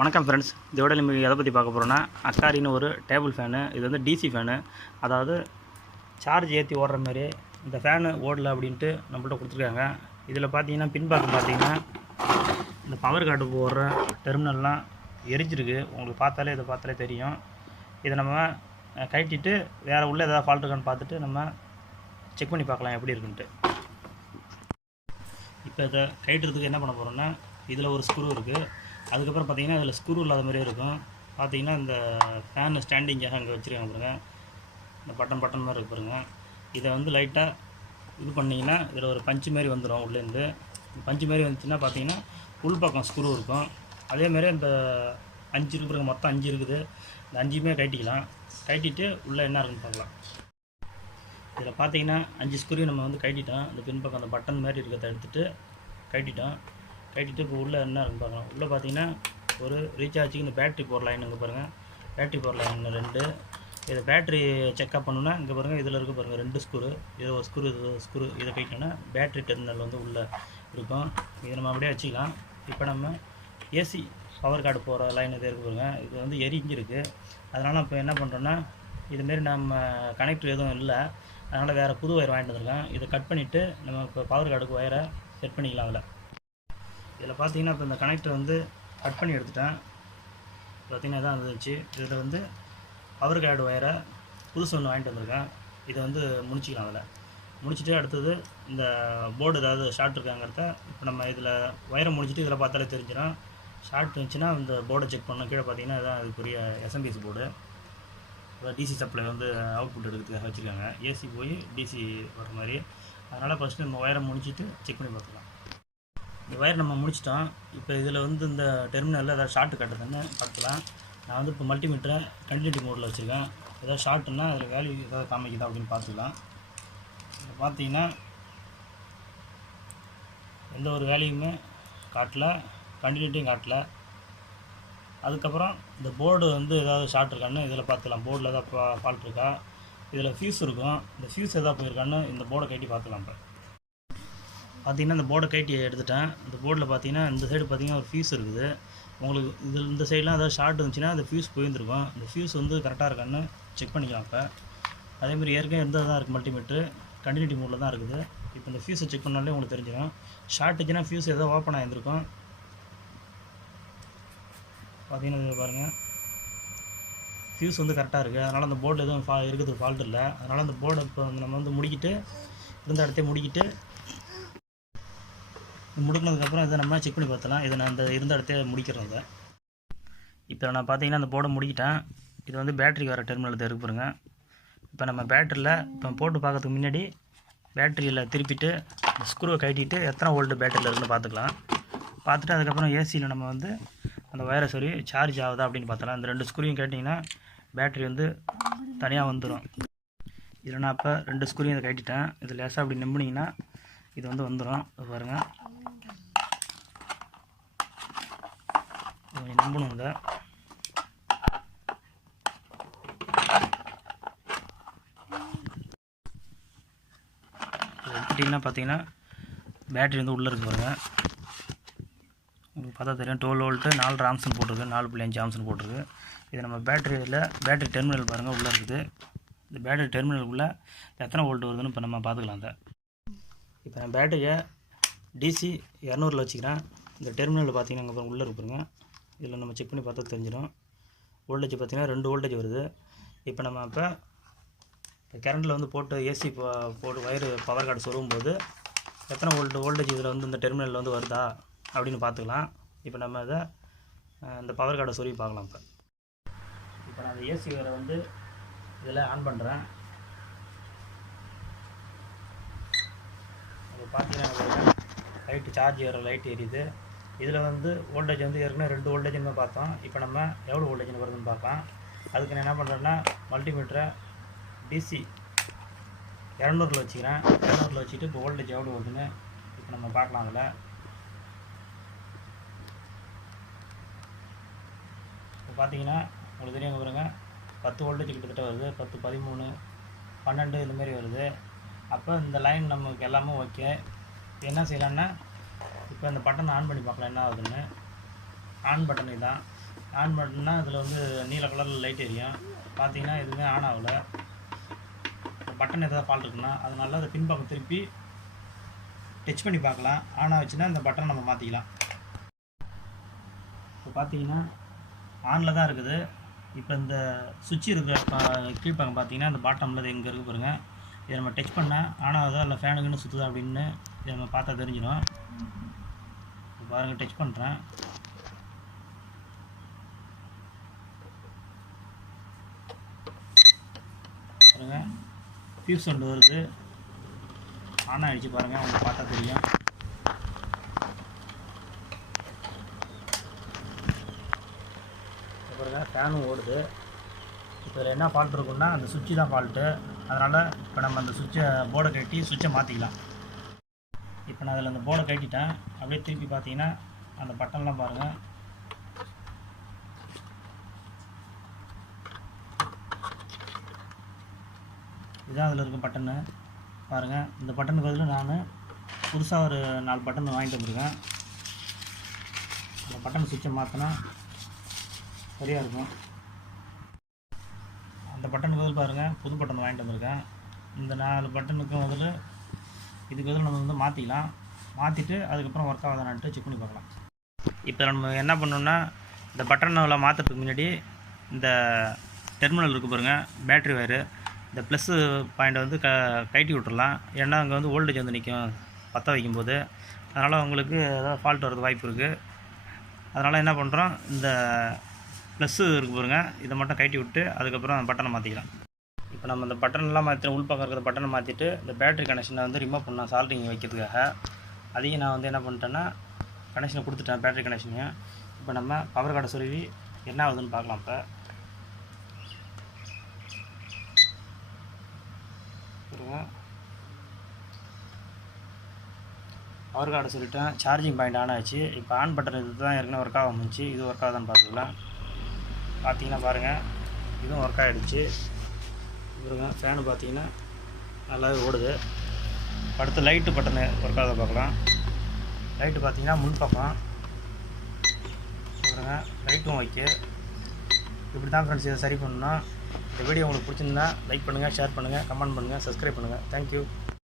வணக்கம் ஃப்ரெண்ட்ஸ், இதோட நம்ம எதை பற்றி பார்க்க போகிறோன்னா அக்காரின்னு ஒரு டேபிள் ஃபேனு. இது வந்து டிசி ஃபேனு, அதாவது சார்ஜ் ஏற்றி ஓடுற மாதிரி. இந்த ஃபேனு ஓடல அப்படின்ட்டு நம்மள்ட்ட கொடுத்துருக்காங்க. இதில் பார்த்தீங்கன்னா பின்பக்கம் பார்த்தீங்கன்னா இந்த பவர் கார்டு போடுற டெர்மினல்லாம் எரிஞ்சிருக்கு. உங்களுக்கு இதை பார்த்தாலே தெரியும். இதை நம்ம கழட்டிட்டு வேறு உள்ள ஏதாவது ஃபால்ட் இருக்கான்னு பார்த்துட்டு நம்ம செக் பண்ணி பார்க்கலாம் எப்படி இருக்குன்ட்டு. இப்போ இதை கழட்டுறதுக்கு என்ன பண்ண போகிறோன்னா, இதில் ஒரு ஸ்க்ரூ இருக்குது. அதுக்கப்புறம் பார்த்திங்கன்னா இதில் ஸ்க்ரூ இல்லாத மாதிரியே இருக்கும். பார்த்திங்கன்னா இந்த ஃபேன் ஸ்டாண்டிங்காக அங்கே வச்சுருக்காங்க பாருங்கள். இந்த பட்டன் மாதிரி இருக்கு பாருங்கள். இதை வந்து லைட்டாக இது பண்ணிங்கன்னா இதில் ஒரு பஞ்சு மாரி வந்துடும். உள்ளேருந்து பஞ்சு மாரி வந்துச்சுன்னா பார்த்திங்கன்னா உள்பக்கம் ஸ்க்ரூ இருக்கும். அதேமாதிரி இந்த 5 இருக்கு பாருங்கள், மொத்தம் 5 இருக்குது. இந்த 5மே கழட்டிக்கலாம். கழட்டிட்டு உள்ளே என்ன இருக்குன்னு பார்க்கலாம். இதில் பார்த்திங்கன்னா 5 ஸ்க்ரூ நம்ம வந்து கழட்டிட்டோம். இந்த பின்பக்கம் அந்த பட்டன் மாதிரி இருக்கிறத எடுத்துகிட்டு கழட்டிட்டோம். கழட்டிட்டு இப்போ உள்ளே என்ன இருக்குன்னு பார்க்கலாம். உள்ளே பார்த்தீங்கன்னா ஒரு ரீசார்ஜுக்கு இந்த பேட்ரி போகிற லைன் இங்கே பாருங்கள். பேட்ரி போகிற லைன் 2. இதை பேட்ரி செக்அப் பண்ணணுன்னா இங்கே பாருங்கள், இதில் இருக்க பாருங்கள் 2 ஸ்க்ரூ. இது ஒரு ஸ்க்ரூ, இது ஒரு ஸ்க்ரூ. இதை கழிட்டோன்னா பேட்ரி டெர்மினல் வந்து உள்ளே இருக்கும். இதை நம்ம அப்படியே வச்சுக்கலாம். இப்போ நம்ம ஏசி பவர் கார்டு போகிற லைன் இது இருக்கு பாருங்கள். இது வந்து எரிஞ்சிருக்கு. அதனால் இப்போ என்ன பண்ணுறோன்னா, இதுமாரி நம்ம கனெக்டர் எதுவும் இல்லை, அதனால் வேறு புது ஒயர் வாங்கிட்டு வந்திருக்கேன். இதை கட் பண்ணிவிட்டு நம்ம இப்போ பவர் கார்டுக்கு ஒயரை செட் பண்ணிக்கலாம். இதில் பார்த்தீங்கன்னா இப்போ இந்த கனெக்டர் வந்து கட் பண்ணி எடுத்துட்டேன். பார்த்தீங்கன்னா இதான் இருந்துச்சு. இதில் வந்து பவர் கார்டு ஒயரை புதுசு ஒன்று வாங்கிட்டு வந்திருக்கேன். இதை வந்து முடிச்சிக்கலாம். முடிச்சுட்டு அடுத்தது இந்த போர்டு ஏதாவது ஷார்ட் இருக்காங்கிறத இப்போ நம்ம இதில் ஒயரை முடிச்சுட்டு இதில் பார்த்தாலே தெரிஞ்சிடும். ஷார்ட் இருந்துச்சுன்னா இந்த போர்டை செக் பண்ணணும். கீழே பார்த்தீங்கன்னா இதுதான் அதுக்குரிய எஸ்எம்பிஎஸ் போர்டு. அதாவது டிசி சப்ளை வந்து அவுட்புட் எடுக்கிறதுக்காக வச்சுருக்காங்க. ஏசி போய் டிசி வர மாதிரி. அதனால் ஃபஸ்ட்டு நம்ம ஒயரை முடிச்சுட்டு செக் பண்ணி பார்த்துக்கலாம். இந்த ஒயர் நம்ம முடிச்சிட்டோம். இப்போ இதில் வந்து இந்த டெர்மினலில் ஏதாவது ஷார்ட் கட்டுறதுன்னு பார்த்துக்கலாம். நான் வந்து இப்போ மல்டிமீட்டரை கண்டினியூட்டி மோடில் வச்சுருக்கேன். ஏதாவது ஷார்ட்டுன்னா அதில் வேல்யூ ஏதாவது காமிக்குதா அப்படின்னு பார்த்துக்கலாம். இப்போ பார்த்தீங்கன்னா எந்த ஒரு வேல்யூமே காட்டல, கண்டினியூட்டியும் காட்டல. அதுக்கப்புறம் இந்த போர்டு வந்து ஏதாவது ஷார்ட் இருக்கான்னு இதில் பார்த்துக்கலாம். போர்டில் ஏதாவது ஃபால்ட் இருக்கா, இதில் ஃபியூஸ் இருக்கும். இந்த ஃபியூஸ் எதாவது போயிருக்கான்னு இந்த போர்டை கட்டி பார்த்துக்கலாம். இப்போ பார்த்திங்கன்னா இந்த போர்டை கைட்டி எடுத்துட்டேன். இந்த போர்டில் பார்த்தீங்கன்னா இந்த சைடு பார்த்திங்கன்னா ஒரு ஃபியூஸ் இருக்குது. உங்களுக்கு இதில் இந்த சைடெலாம் ஏதாவது ஷார்ட் இருந்துச்சுன்னா அந்த ஃபியூஸ் போயிருந்துருக்கும். இந்த ஃபியூஸ் வந்து கரெக்டாக இருக்கான்னு செக் பண்ணிக்கலாம். இப்போ அதேமாதிரி ஏற்கனவே எந்த தான் இருக்குது, மல்டிமீட்ரு கண்டினியூட்டி மோடில் தான் இருக்குது. இப்போ இந்த ஃபியூஸை செக் பண்ணாலே உங்களுக்கு தெரிஞ்சிடும். ஷார்ட் இருந்துச்சுன்னா ஃபியூஸ் ஏதோ ஓப்பன் ஆகிருக்கும். பார்த்திங்கன்னா இது பாருங்கள், ஃபியூஸ் வந்து கரெக்டாக இருக்குது. அதனால் அந்த போர்டு எதுவும் இருக்கிறதுக்கு ஃபால்ட் இல்லை. அதனால் அந்த போர்டை இப்போ நம்ம வந்து முடிக்கிட்டு இருந்த இடத்தையே முடிக்கிட்டு முடிக்கினதுக்கப்புறம் இதை நம்ம செக் பண்ணி பார்த்தலாம். இதை நான் இந்த இருந்த இடத்தையே முடிக்கிறேன். இப்போ நான் பார்த்தீங்கன்னா அந்த போர்டை முடிக்கிட்டேன். இது வந்து பேட்டரிக்கு வர டெர்மினல் தான் இருக்கு பாருங்க. இப்போ நம்ம பேட்டரியில் இப்போ போட்டு பார்க்கறதுக்கு முன்னாடி பேட்டரியில் திருப்பிட்டு ஸ்க்ரூவை கட்டிட்டு எத்தனை வோல்ட்டு பேட்டரியில் இருக்குன்னு பார்த்துக்கலாம். பார்த்துட்டு அதுக்கப்புறம் ஏசியில் நம்ம வந்து அந்த ஒயரை சரி சார்ஜ் ஆகுதா அப்படின்னு பார்த்தலாம். இந்த 2 ஸ்க்ரூவையும் கேட்டிங்கன்னா பேட்டரி வந்து தனியாக வந்துடும். இதில் நான் இப்போ 2 ஸ்க்ரூவையும் இதை கட்டிட்டேன். இது லேசாக அப்படி நம்பினீங்கன்னா இது வந்து வந்துடும். பாருங்கள், கொஞ்சம் நம்பணும். இந்த எடுத்துட்டிங்கன்னா பார்த்தீங்கன்னா பேட்டரி வந்து உள்ளே இருக்கு பாருங்கள். உங்களுக்கு பார்த்தா தெரியும் 12 வோல்ட்டு 4 ஆம்ஸ்னு போட்டிருக்கு, 4.5 ஆம்ஸ்னு போட்டிருக்கு. இது நம்ம பேட்டரி டெர்மினல் பாருங்கள் உள்ளே இருக்குது. இந்த பேட்டரி டெர்மினலுக்குள்ளே எத்தனை வோல்ட் வருதுன்னு இப்போ நம்ம பார்த்துக்கலாம். இப்போ நான் பேட்டரியை டிசி 200 வச்சுக்கிறேன். இந்த டெர்மினலில் பார்த்தீங்கன்னா அங்கே உள்ளே இருக்குங்க. இதில் நம்ம செக் பண்ணி பார்த்தா தெரிஞ்சிடும். வோல்டேஜ் பார்த்திங்கன்னா 2 வோல்டேஜ் வருது. இப்போ நம்ம இப்போ கரண்டில் வந்து போட்டு ஏசி போட்டு ஒயரு பவர் கார்டு சொருகும்போது எத்தனை வோல்டேஜ் இதில் வந்து இந்த டெர்மினலில் வந்து வருதா அப்படின்னு பார்த்துக்கலாம். இப்போ நம்ம அதை இந்த பவர் கார்டை சொருகி பார்க்கலாம். இப்போ நான் அந்த ஏசி ஒயரை வந்து இதில் ஆன் பண்ணுறேன். பார்த்தீங்கன்னா லைட்டு சார்ஜ் ஏற லைட் எரியுது. இதில் வந்து வோல்டேஜ் வந்து ஏற்கனவே 2 வோல்டேஜ்னு பார்த்தோம். இப்போ நம்ம எவ்வளோ வோல்டேஜ்னு வருதுன்னு பார்க்கலாம். அதுக்கு நான் என்ன பண்ணுறேன்னா மல்டிமீட்டரை டிசி 200 வச்சுக்கிறேன். 200 வச்சுட்டு இப்போ வோல்டேஜ் எவ்வளோ வருதுன்னு இப்போ நம்ம பார்க்கலாம். அதில் இப்போ பார்த்தீங்கன்னா உங்களுக்கு தெரியும் பாருங்க, 10 வோல்டேஜ் கிட்டத்தட்ட வருது. 10, 13, 12 இந்தமாரி வருது. அப்போ இந்த லைன் நமக்கு எல்லாமே ஓகே. என்ன செய்யலான்னா இப்போ இந்த பட்டனை ஆன் பண்ணி பார்க்கலாம் என்ன ஆகுதுன்னு. ஆன் பட்டன் இதுதான். ஆன் பண்ணால் இதில் வந்து நீல கலரில் லைட் எரியும். பார்த்தீங்கன்னா எதுவுமே ஆன் ஆகலை. பட்டன் எதாவது ஃபால்ட் இருக்குன்னா அதனால அதை பின்பக்கம் திருப்பி டச் பண்ணி பார்க்கலாம். ஆன் ஆச்சுன்னா இந்த பட்டனை நம்ம மாற்றிக்கலாம். இப்போ பார்த்தீங்கன்னா ஆனில் தான் இருக்குது. இப்போ இந்த சுவிட்ச் இருக்கிற கீழ்ப்பக்கம் பார்த்தீங்கன்னா இந்த பாட்டமில் எங்கே இருக்குது பாருங்கள். இதை நம்ம டச் பண்ணால் ஆன் ஆகுதா இல்லை ஃபேனுக்குன்னு சுற்றுதா அப்படின்னு இதை நம்ம பார்த்தா தெரிஞ்சிடும். இப்போ பாருங்கள், டச் பண்ணுறேன். பாருங்கள், ஃபியூஸ் சவுண்டு வருது. ஆன் ஆகிடுச்சு பாருங்கள், உங்களுக்கு பார்த்தா தெரியும். பாருங்கள், ஃபேனும் ஓடுது. இப்போ இதில் என்ன ஃபால்ட் இருக்குன்னா அந்த சுவிட்சு தான் ஃபால்ட்டு. அதனால் இப்போ நம்ம அந்த சுவிட்சை போர்டை கட்டி சுவிட்சை மாற்றிக்கலாம். இப்போ நான் அதில் அந்த போர்டை கட்டிட்டேன். அப்படியே திருப்பி பார்த்தீங்கன்னா அந்த பட்டன்லாம் பாருங்கள். இதுதான் அதில் இருக்க பட்டனு பாருங்கள். இந்த பட்டனுக்கு பதில் நான் புதுசாக ஒரு 4 பட்டன் வாங்கிட்டு வந்துருக்கேன். அந்த பட்டன் சுவிட்சை மாற்றினா சரியாக இருக்கும். அந்த பட்டனுக்கு பதில் பாருங்கள், புது பட்டன் வாங்கிட்டு வந்திருக்கேன். இந்த 4 பட்டனுக்கும் பதில் இதுக்கு பதில் நம்ம வந்து மாற்றிக்கலாம். மாற்றிட்டு அதுக்கப்புறம் ஒர்க் ஆகுதானான்ட்டு செக் பண்ணி பார்க்கலாம். இப்போ நம்ம என்ன பண்ணணுன்னா இந்த பட்டனில் மாற்றுறதுக்கு முன்னாடி இந்த டெர்மினல் இருக்குது பாருங்கள், பேட்ரி வயரு, இந்த ப்ளஸ்ஸு பாயிண்ட்டை வந்து கழட்டி விட்டுறலாம். ஏன்னா அங்கே வந்து வோல்டேஜ் வந்து நிற்கும் பற்ற வைக்கும்போது. அதனால் உங்களுக்கு ஏதாவது ஃபால்ட் வரது வாய்ப்பு இருக்குது. அதனால் என்ன பண்ணுறோம், இந்த ப்ளஸ்ஸு இருக்குது பாருங்கள், இதை மட்டும் கழட்டி விட்டு அதுக்கப்புறம் பட்டனை மாற்றிக்கலாம். இப்போ நம்ம இந்த பட்டன்லாம் மாற்றி உள்பக்கம் இருக்கிற பட்டனை மாற்றிட்டு இந்த பேட்ரி கனெக்ஷனை வந்து ரிமூவ் பண்ணலாம் சால்ட்ரிங் வைக்கிறதுக்காக. அதையும் நான் வந்து என்ன பண்ணிட்டேன்னா கனெக்ஷனை கொடுத்துட்டேன், பேட்ரி கனெக்ஷனையும். இப்போ நம்ம பவர் கார்டை சொருவி என்ன ஆகுதுன்னு பார்க்கலாம். இப்போ பவர் கார்டை சொல்லிட்டேன், சார்ஜிங் பாயிண்ட் ஆன் ஆச்சு. இப்போ ஆன் பட்டன் இது தான் ஏற்கனவே ஒர்க் ஆகிச்சு. இது ஒர்க் ஆகுதான்னு பார்த்துக்கலாம். பார்த்தீங்கன்னா பாருங்கள், இதுவும் ஒர்க் ஆகிடுச்சு. பாருங்க, ஃபேனு பார்த்தீங்கன்னா நல்லாவே ஓடுது. அடுத்து லைட்டு பட்டனு ஒர்க் ஆகுத பார்க்கலாம். லைட்டு பார்த்தீங்கன்னா முன்பக்கம் பாருங்க, லைட்டும் வைக்கு. இப்படி தான் ஃப்ரெண்ட்ஸ் இதை சரி பண்ணணும். இந்த வீடியோ உங்களுக்கு பிடிச்சிருந்தா லைக் பண்ணுங்கள், ஷேர் பண்ணுங்கள், கமெண்ட் பண்ணுங்கள், சப்ஸ்கிரைப் பண்ணுங்கள். தேங்க்யூ.